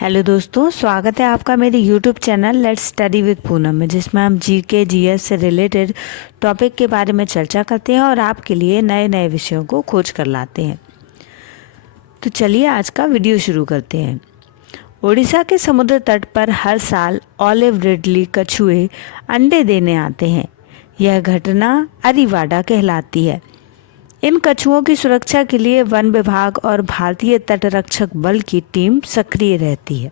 Hello दोस्तों, स्वागत है आपका मेरे YouTube channel let's study with Poonam में, जिसमें हम जीके जीएस से रिलेटेड टॉपिक के बारे में चर्चा करते हैं और आपके लिए नए नए विषयों को खोज कर लाते हैं। तो चलिए आज का वीडियो शुरू करते हैं। ओडिशा के समुद्र तट पर हर साल ऑलिव रिडली कछुए अंडे देने आते हैं। यह घटना अरीवाडा कहलाती है। इन कछुओं की सुरक्षा के लिए वन विभाग और भारतीय तटरक्षक बल की टीम सक्रिय रहती है।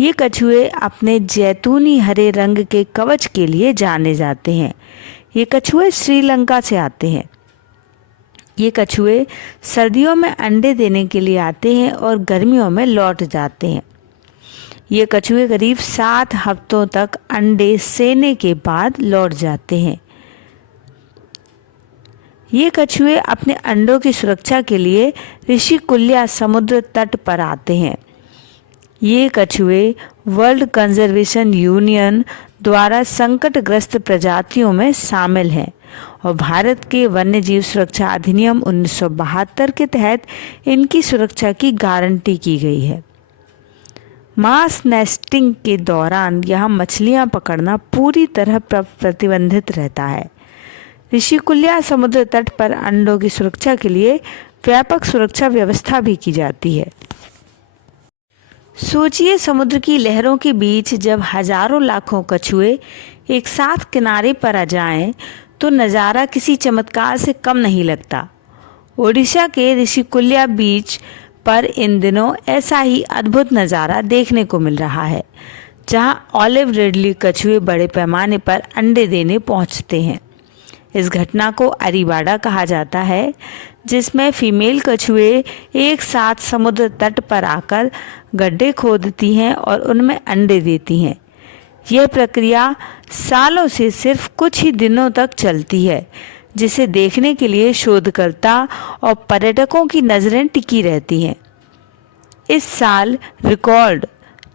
ये कछुए अपने जैतूनी हरे रंग के कवच के लिए जाने जाते हैं। ये कछुए श्रीलंका से आते हैं। ये कछुए सर्दियों में अंडे देने के लिए आते हैं और गर्मियों में लौट जाते हैं। ये कछुए करीब 7 हफ्तों तक अंडे सेने के बाद लौट जाते हैं। ये कछुए अपने अंडों की सुरक्षा के लिए ऋषिकुल्या समुद्र तट पर आते हैं। ये कछुए वर्ल्ड कंजर्वेशन यूनियन द्वारा संकटग्रस्त प्रजातियों में शामिल हैं और भारत के वन्यजीव सुरक्षा अधिनियम 1972 के तहत इनकी सुरक्षा की गारंटी की गई है। मास नेस्टिंग के दौरान यहाँ मछलियाँ पकड़ना पूरी तरह प्रतिबंधित रहता है। ऋषिकुल्या समुद्र तट पर अंडों की सुरक्षा के लिए व्यापक सुरक्षा व्यवस्था भी की जाती है। सोचिए, समुद्र की लहरों के बीच जब हजारों लाखों कछुए एक साथ किनारे पर आ जाएं, तो नज़ारा किसी चमत्कार से कम नहीं लगता। ओडिशा के ऋषिकुल्या बीच पर इन दिनों ऐसा ही अद्भुत नज़ारा देखने को मिल रहा है, जहां ऑलिव रिडली कछुए बड़े पैमाने पर अंडे देने पहुंचते हैं। इस घटना को अरीवाडा कहा जाता है, जिसमें फीमेल कछुए एक साथ समुद्र तट पर आकर गड्ढे खोदती हैं और उनमें अंडे देती हैं। यह प्रक्रिया सालों से सिर्फ कुछ ही दिनों तक चलती है, जिसे देखने के लिए शोधकर्ता और पर्यटकों की नज़रें टिकी रहती हैं। इस साल रिकॉर्ड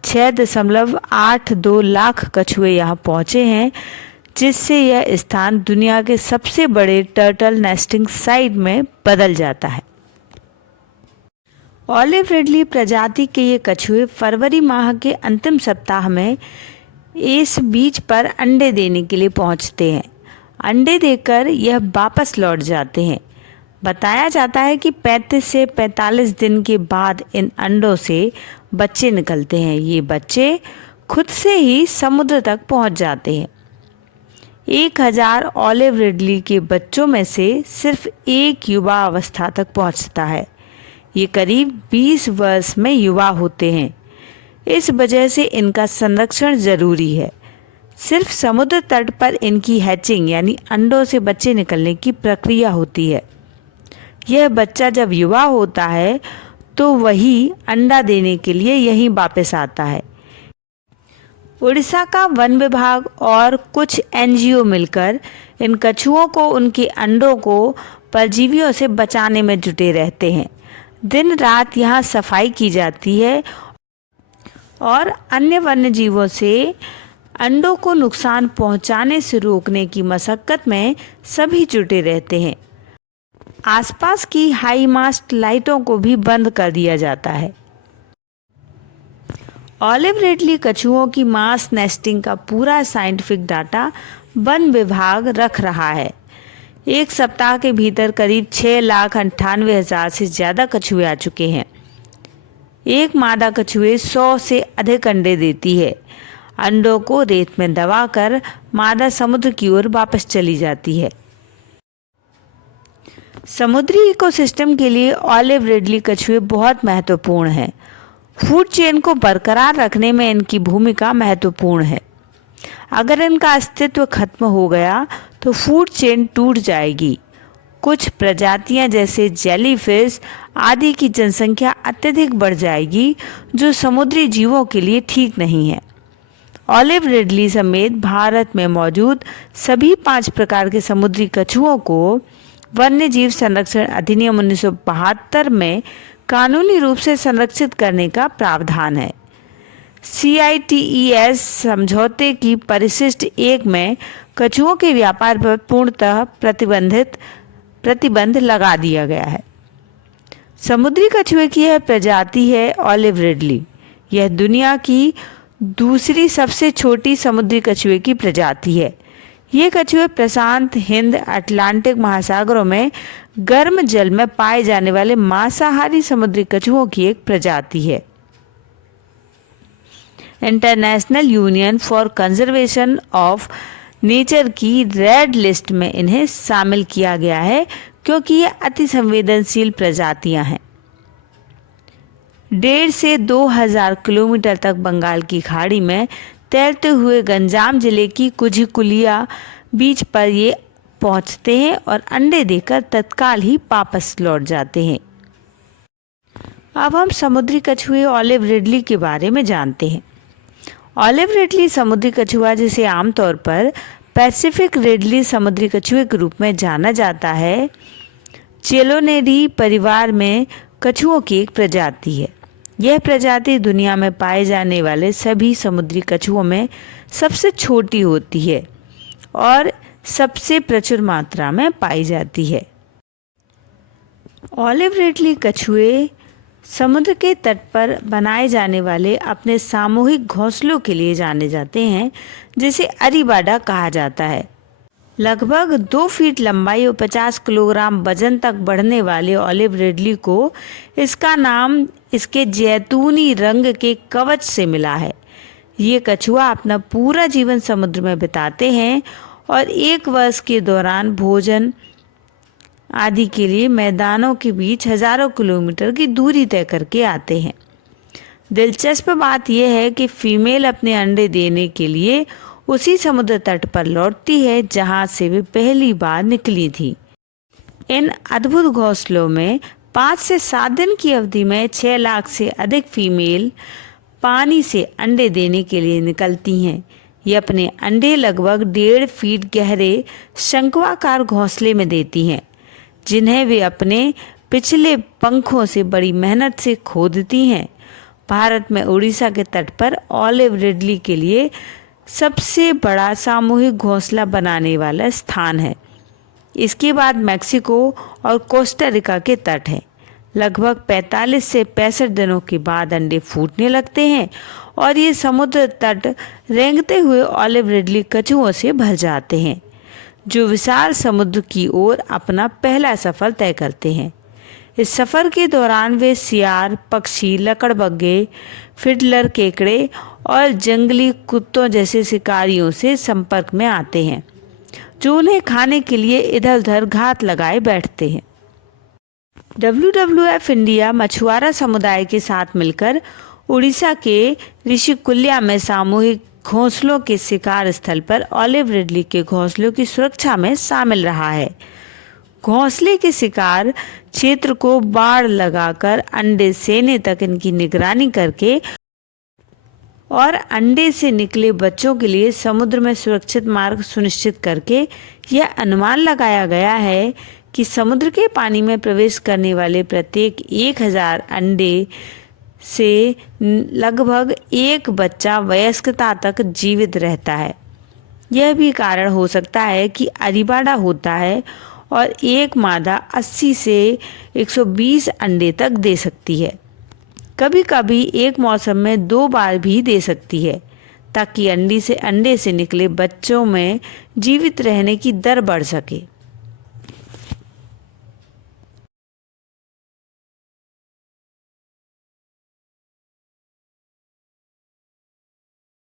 6.82 लाख कछुए यहाँ पहुँचे हैं, जिससे यह स्थान दुनिया के सबसे बड़े टर्टल नेस्टिंग साइट में बदल जाता है। ऑलिव रिडली प्रजाति के ये कछुए फरवरी माह के अंतिम सप्ताह में इस बीच पर अंडे देने के लिए पहुंचते हैं। अंडे देकर यह वापस लौट जाते हैं। बताया जाता है कि 35 से 45 दिन के बाद इन अंडों से बच्चे निकलते हैं। ये बच्चे खुद से ही समुद्र तक पहुंच जाते हैं। 1000 ऑलिव रिडली के बच्चों में से सिर्फ एक युवा अवस्था तक पहुंचता है। ये करीब 20 वर्ष में युवा होते हैं। इस वजह से इनका संरक्षण जरूरी है। सिर्फ समुद्र तट पर इनकी हैचिंग यानी अंडों से बच्चे निकलने की प्रक्रिया होती है। यह बच्चा जब युवा होता है तो वही अंडा देने के लिए यहीं वापस आता है। उड़ीसा का वन विभाग और कुछ एनजीओ मिलकर इन कछुओं को उनके अंडों को परजीवियों से बचाने में जुटे रहते हैं। दिन रात यहाँ सफाई की जाती है और अन्य वन्य जीवों से अंडों को नुकसान पहुँचाने से रोकने की मशक्कत में सभी जुटे रहते हैं। आसपास की हाई मास्ट लाइटों को भी बंद कर दिया जाता है। ऑलिव रिडली कछुओं की मास नेस्टिंग का पूरा साइंटिफिक डाटा वन विभाग रख रहा है। एक सप्ताह के भीतर करीब 6,98,000 से ज़्यादा कछुए आ चुके हैं। एक मादा कछुए 100 से अधिक अंडे देती है। अंडों को रेत में दबाकर मादा समुद्र की ओर वापस चली जाती है। समुद्री इकोसिस्टम के लिए ऑलिव रिडली कछुए बहुत महत्वपूर्ण हैं। फूड चेन को बरकरार रखने में इनकी भूमिका महत्वपूर्ण है। अगर इनका अस्तित्व खत्म हो गया तो फूड चेन टूट जाएगी। कुछ प्रजातियां जैसे जेलीफिश आदि की जनसंख्या अत्यधिक बढ़ जाएगी, जो समुद्री जीवों के लिए ठीक नहीं है। ऑलिव रिडली समेत भारत में मौजूद सभी 5 प्रकार के समुद्री कछुओं को वन्यजीव संरक्षण अधिनियम 1972 में कानूनी रूप से संरक्षित करने का प्रावधान है। CITES समझौते की परिशिष्ट 1 में कछुओं के व्यापार पर पूर्णतः प्रतिबंध लगा दिया गया है। समुद्री कछुए की यह प्रजाति है ऑलिव रिडली। यह दुनिया की दूसरी सबसे छोटी समुद्री कछुए की प्रजाति है। ये कछुए प्रशांत, हिंद, अटलांटिक महासागरों में गर्म जल में पाए जाने वाले मांसाहारी समुद्री कछुओं की एक प्रजाति है। International union for conservation of nature की रेड लिस्ट में इन्हें शामिल किया गया है क्योंकि ये अति संवेदनशील प्रजातियां हैं। 1.5 से 2,000 किलोमीटर तक बंगाल की खाड़ी में तैरते हुए गंजाम जिले की कुझकुलिया बीच पर ये पहुंचते हैं और अंडे देकर तत्काल ही वापस लौट जाते हैं। अब हम समुद्री कछुए ऑलिव रिडली के बारे में जानते हैं। ऑलिव रिडली समुद्री कछुआ, जिसे आमतौर पर पैसिफिक रिडली समुद्री कछुए के रूप में जाना जाता है, चेलोनेडी परिवार में कछुओं की एक प्रजाति है। यह प्रजाति दुनिया में पाए जाने वाले सभी समुद्री कछुओं में सबसे छोटी होती है और सबसे प्रचुर मात्रा में पाई जाती है। ऑलिव रिडली कछुए समुद्र के तट पर बनाए जाने वाले अपने सामूहिक घोंसलों के लिए जाने जाते हैं, जिसे अरीबाडा कहा जाता है। लगभग 2 फीट लंबाई और 50 किलोग्राम वजन तक बढ़ने वाले ऑलिव रिडली को इसका नाम इसके जैतूनी रंग के कवच से मिला है। ये कछुआ अपना पूरा जीवन समुद्र में बिताते हैं और 1 वर्ष के दौरान भोजन आदि के लिए मैदानों के बीच हजारों किलोमीटर की दूरी तय करके आते हैं। दिलचस्प बात यह है कि फीमेल अपने अंडे देने के लिए उसी समुद्र तट पर लौटती है जहां से वे पहली बार निकली थी। इन अद्भुत घोंसलों में 5 से 7 दिन की अवधि में 6 लाख से अधिक फीमेल पानी से अंडे देने के लिए निकलती हैं। ये अपने अंडे लगभग 1.5 फीट गहरे शंक्वाकार घोंसले में देती हैं, जिन्हें वे अपने पिछले पंखों से बड़ी मेहनत से खोदती हैं। भारत में उड़ीसा के तट पर ऑलिव रिडली के लिए सबसे बड़ा सामूहिक घोंसला बनाने वाला स्थान है। इसके बाद मैक्सिको और कोस्टा रिका के तट हैं। लगभग 45 से 65 दिनों के बाद अंडे फूटने लगते हैं और ये समुद्र तट रेंगते हुए ऑलिव रिडली कछुओं से भर जाते हैं, जो विशाल समुद्र की ओर अपना पहला सफर तय करते हैं। इस सफ़र के दौरान वे सियार, पक्षी, लकड़बग्गे, फिडलर केकड़े और जंगली कुत्तों जैसे शिकारियों से संपर्क में आते हैं, जो उन्हें खाने के लिए इधर उधर घात लगाए बैठते हैं। WWF इंडिया मछुआरा समुदाय के साथ मिलकर उड़ीसा के ऋषिकुल्या में सामूहिक घोंसलों के शिकार स्थल पर ऑलिव रिडली के घोंसलों की सुरक्षा में शामिल रहा है। घोंसले के शिकार क्षेत्र को बाड़ लगाकर अंडे सेने तक इनकी निगरानी करके और अंडे से निकले बच्चों के लिए समुद्र में सुरक्षित मार्ग सुनिश्चित करके यह अनुमान लगाया गया है कि समुद्र के पानी में प्रवेश करने वाले प्रत्येक 1000 अंडे से लगभग 1 बच्चा वयस्कता तक जीवित रहता है। यह भी कारण हो सकता है कि अरीबाडा होता है और एक मादा 80 से 120 अंडे तक दे सकती है। कभी कभी एक मौसम में 2 बार भी दे सकती है, ताकि अंडे से निकले बच्चों में जीवित रहने की दर बढ़ सके।